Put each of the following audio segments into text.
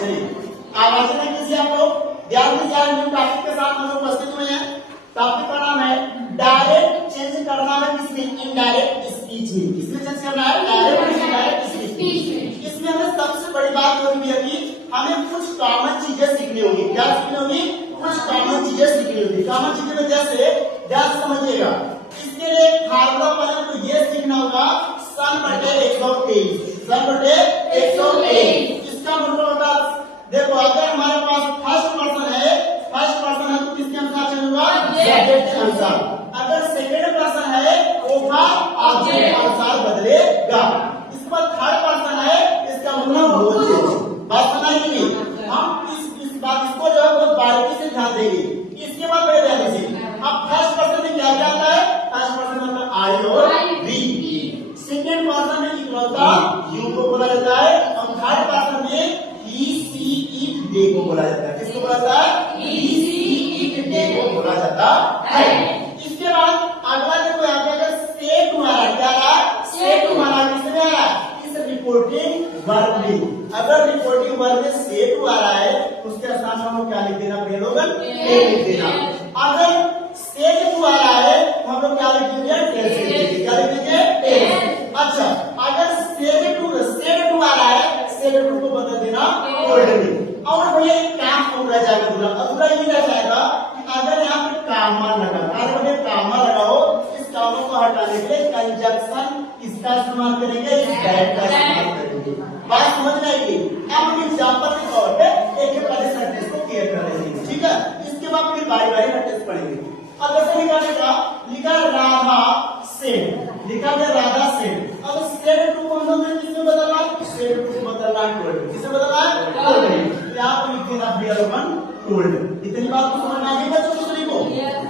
चलिए आवाज में किसी आप लोग ध्यान दीजिए, आज न्यू टॉपिक के साथ हम लोग उपस्थित हुए हैं। टॉपिक का नाम है डायरेक्ट चेंज करना है किसमें, इनडायरेक्ट स्पीच में। किसमें चेंज करना है, डायरेक्ट इनडायरेक्ट स्पीच में। इसमें हमें सबसे बड़ी बात होगी अभी हमें कुछ कॉमन चीजें सीखनी होगी। क्या सीखनी होगी, कुछ कॉमन चीजें सीखनी होगी। कॉमन चीजें में जैसे ध्यान समझिएगा, इसके लिए फार्मूला पहले तो ये सीखना होगा सन बटे 123, सन बटे 123। इसका मतलब होता देखो, अगर हमारे पास फर्स्ट पर्सन है तो किसके अनुसार चलूंगा, सब्जेक्ट के अनुसार। अगर सेकंड पर्सन है वो ऑब्जेक्ट के अनुसार बदलेगा। इस पर थर्ड पर्सन है, इसका मतलब बोलते बात समझेंगे। हम इस बात इसको जो है बहुत बारीकी से ध्यान देंगे। इसके बाद बड़े ध्यान से अब फर्स्ट पर्सन में क्या क्या आता है, फर्स्ट पर्सन मतलब आई और वी। सेकंड पर्सन में इकलौता यू को बोला जाता है और थर्ड पर्सन में ही सी इट दे को बोला जाता है। किसको बोला जाता है, ही सी इट दे को बोला जाता है। इसके बाद अगला देखो यहाँ पे अगर से तुम्हारा क्या रहा, से तुम्हारा किसमें आ रहा है, इस रिपोर्टिंग वर्ब में। अगर रिपोर्टिंग वर्ब में से टू आ रहा है उसके स्थान पर हम क्या लिख देना, प्रेलोगन ए लिख देना। अगर से टू आ रहा है तो हम लोग क्या लिख देंगे, टेंस लिख देंगे। क्या लिख देंगे, टेंस। अच्छा अगर से टू आ रहा है, से टू को बदल देना ओल्ड में। और भैया एक काम हो रह जाएगा दूसरा, अगला ये रह जाएगा कि अगर यहाँ पे कामा लगा, अगर कामा लगाओ, इस कामा को हटाने के लिए कंजक्शन इसका इस्तेमाल करेंगे, इस डायरेक्ट का इस्तेमाल करेंगे। बात समझ में आएगी। अब हम एग्जांपल के तौर पे एक एक वाले सेंटेंस को क्लियर कर लेंगे, ठीक है। इसके बाद फिर बारी बारी सेंटेंस पढ़ेंगे। अब जैसे लिखा राधा सेड, लिखा है राधा सेड। अब सेड टू को हम लोग किसमें बदलना है, सेड टू को बदलना है टोल्ड। किसे बदलना है, टोल्ड। यहाँ पर लिख देना प्रेलोगन टोल्ड। इतनी बात को समझ में आ गई बच्चों सभी को।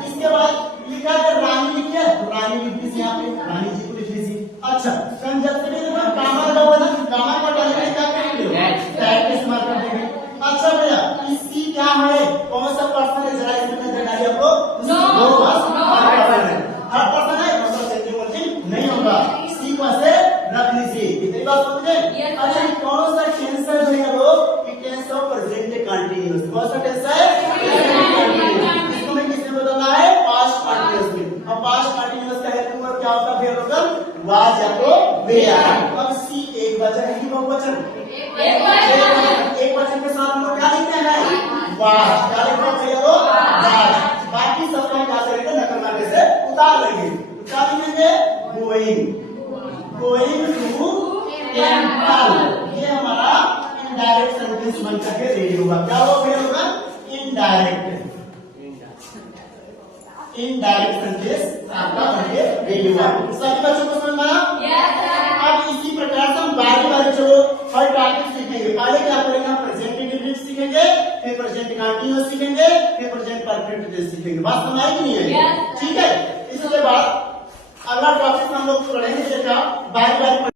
इसके बाद लिखा है रानी, लिखी है रानी, लिख दी यहाँ पे रानी जी को लिख दी। अच्छा कंजक्शन में कामा लगा हुआ ना, कामा को हटाने के लिए क्या करेंगे, दैट का इस्तेमाल कर देंगे। अच्छा भैया इसकी क्या है, कौन सा पर्सन है, जरा इसमें नजर डालिए आपको। हर पर्सन है नहीं होगा, सी को ऐसे रख लीजिए। इतनी बात समझे। अच्छा कौन सा टेंस है भैया लोग, कि टेंस ऑफ प्रेजेंट कंटीन्यूअस। कौन सा टेंस है, इसको में किसमें बदलना है, पास्ट कंटीन्यूअस में। अब पास्ट कंटीन्यूअस का हेल्प वर्ब क्या होता है, प्रेलोगन वाज या तो वेयर। अब सी एक वचन है कि बहुवचन, एक वचन के साथ हम लोग क्या लिखते हैं, वाज। क्या लिखते हैं भैया लोग, वाज। बाकी सबका क्या करेंगे, नकल नाटे से उतार लेंगे। क्या लिखेंगे, गोइंग, गोइंग टू टेंपल। ये हमारा इनडायरेक्ट सेंटेंस बन करके रेडी होगा। क्या होगा, इनडायरेक्ट, इनडायरेक्ट सेंटेंस आपका बनके रेडी हुआ। सभी बच्चों को समझ में आया। अब इसी प्रकार से हम बारी बारी चलो हर टॉपिक सीखेंगे। पहले क्या करेंगे, हम प्रेजेंट इंडेफिनिट सीखेंगे, फिर प्रेजेंट कंटीन्यूअस सीखेंगे, फिर प्रेजेंट परफेक्ट टेंस सीखेंगे। बात समझ आई कि नहीं है, ठीक है। इसके बाद अगला टॉपिक हम लोग पढ़ेंगे, बारी बारी